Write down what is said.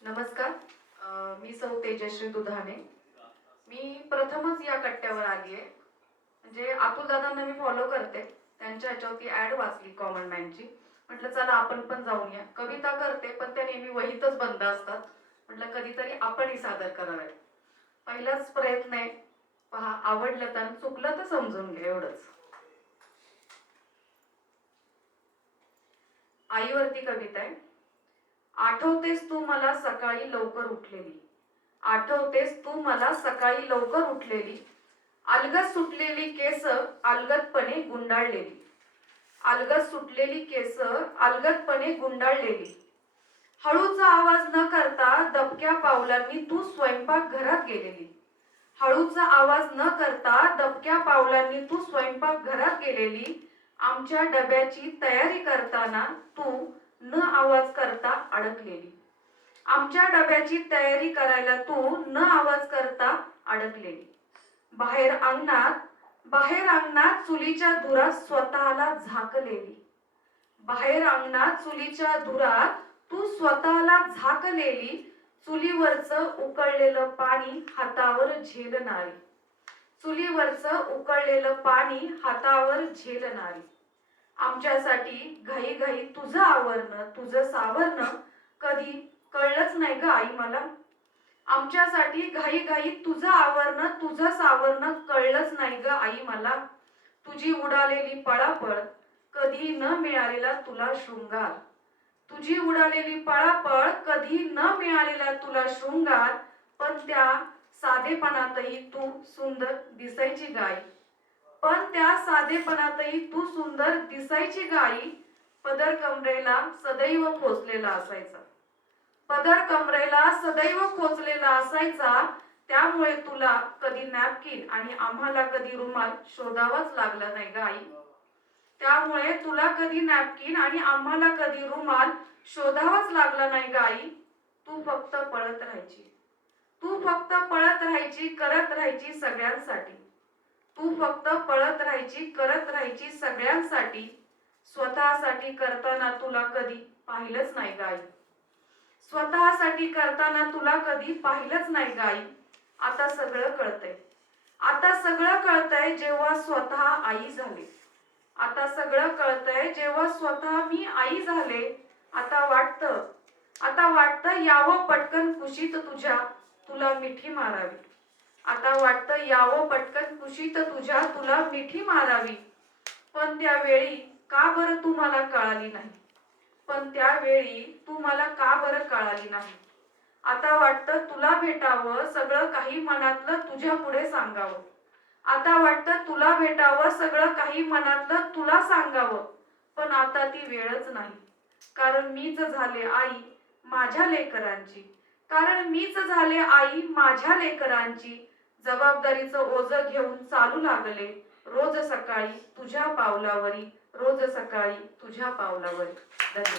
नमस्कार. मी सौ तेजश्री दुधाने. मी प्रथमच या कट्ट्यावर आली आहे. म्हणजे अतुल दादांना मी फॉलो करते. त्यांच्या ह्याच्यावरती ऍड वाचली कॉमन मॅनची म्हटलं चला आपण पण जाऊन या कविता करते पण त्या नेहमी वहीतच बंद असतात. म्हटलं कधीतरी आपणही सादर करावे. पहिलाच प्रयत्न आहे. पहा आवडलं तर चुकलं तर समजून घे एवढंच. आईवरती कविता आहे. आठवतेस तू मला सकाळी लवकर उठलेली. आठवतेस तू मला सकाळी लवकर उठलेली. अलगत सुटलेली केस अलगतपणे गुंडाळलेली. अलगत सुटलेली केस अलगतपणे गुंडाळलेली. हळूचा आवाज न करता दबक्या पावलांनी तू स्वयंपाक घरात गेलेली. हळूचा आवाज न करता दबक्या पावलांनी तू स्वयंपाक घरात गेलेली. आमच्या डब्याची तयारी करताना तू न आवाज करता अडकलेली. आमच्या डब्याची तयारी करायला तू न आवाज करता अडकलेली. बाहेर अंगणात बाहेर अंगणात चुलीच्या धुरात स्वतःला झाकलेली. बाहेर अंगणात चुलीच्या धुरात तू स्वतःला झाकलेली चुलीवरचं उकळलेलं पाणी हातावर झेलणारी. चुलीवरचं उकळलेलं पाणी हातावर झेलणारी. आमच्यासाठी घाई घाई तुझं आवरणं तुझं सावरणं कधी कळलंच नाही ग आई मला. आमच्यासाठी घाई घाई तुझं आवरणं तुझं सावरणं कळलंच नाही ग आई मला. तुझी उडालेली पळापळ कधी न मिळालेला तुला शृंगार. तुझी उडालेली पळापळ कधी न मिळालेला तुला शृंगार. पण त्या साधेपणातही तू सुंदर दिसायची गाई पण त्या साधेपणातही तू सुंदर दिसायची गाई पदर कमरेला सदैव खोचलेला असायचा. पदर कमरेला सदैव खोचलेला असायचा त्यामुळे तुला कधी नॅपकिन आणि आम्हाला कधी रुमाल शोधावाच लागला नाही गाई. त्यामुळे तुला कधी नॅपकिन आणि आम्हाला कधी रुमाल शोधावाच लागला नाही गाई. तू फक्त पळत राहायची. तू फक्त पळत राहायची करत राहायची सगळ्यांसाठी. तू फक्त राहायची करत राहायची सगळ्यांसाठी स्वतःसाठी करताना तुला कधी पाहिलंच नाही गाई. स्वतःसाठी करताना तुला कधी पाहिलंच नाही गाई. आता सगळं कळतंय. आता सगळं कळतंय जेव्हा स्वतः आई झाले. आता सगळं कळतंय जेव्हा स्वतः मी आई झाले. आता वाटतं आता वाटतं यावं पटकन कुशीत तुझ्या तुला मिठी मारावी. आता वाटतं यावं पटकन कुशीत तुझ्या तुला मिठी मारावी. पण त्यावेळी का बरं तू मला कळाली नाही? पण त्यावेळी तू मला का बरं कळाली नाही? आता वाटतं तुला भेटावं सगळं काही मनातलं तुझ्या पुढे सांगावं. आता वाटतं तुला भेटावं सगळं काही मनातलं तुला सांगावं. पण आता ती वेळच नाही. कारण मीच झाले आई माझ्या लेकरांची. कारण मीच झाले आई माझ्या लेकरांची. जबाबदारीचं ओझ घेऊन चालू लागले. रोज सकाळी तुझ्या पावलावरी रोज सकाळी तुझ्या पावलावरी. धन्यवाद.